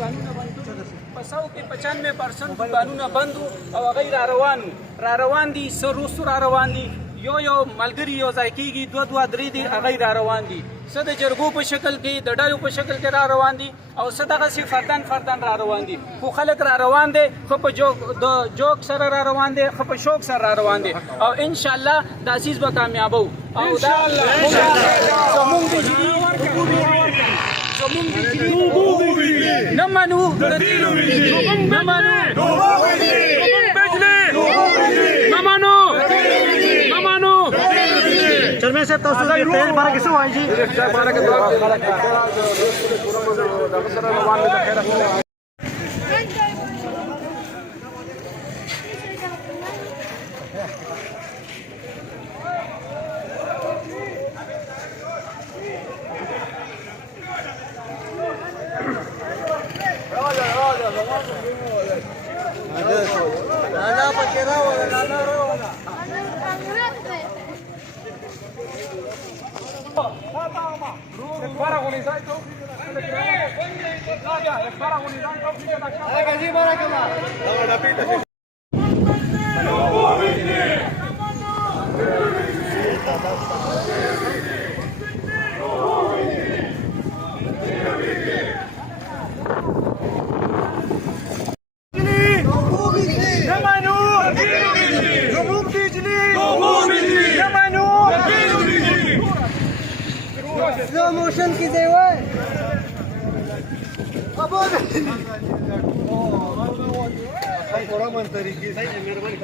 دوکانونه بند په 95% دوکانونه بند او هغه را روان دي سروس را روان دي یو ملګری یو ځای کېږي دوه درې دي هغه را روان دي څه د جرګو په شکل کې د ډلو په شکل کې را روان دي او څه دغسې فردن را روان دي خو خلک را روان دي ښه په جوک سره را روان دي ښه په شوق سره را روان دي او انشاءالله دا څیز به کامیابو او دا زمونږ نه منو نه منو चलने से तो तेल भर के सो आई जी स्लो मोशन कीजिए हुए थोड़ा मन तरीके से मेहरबानी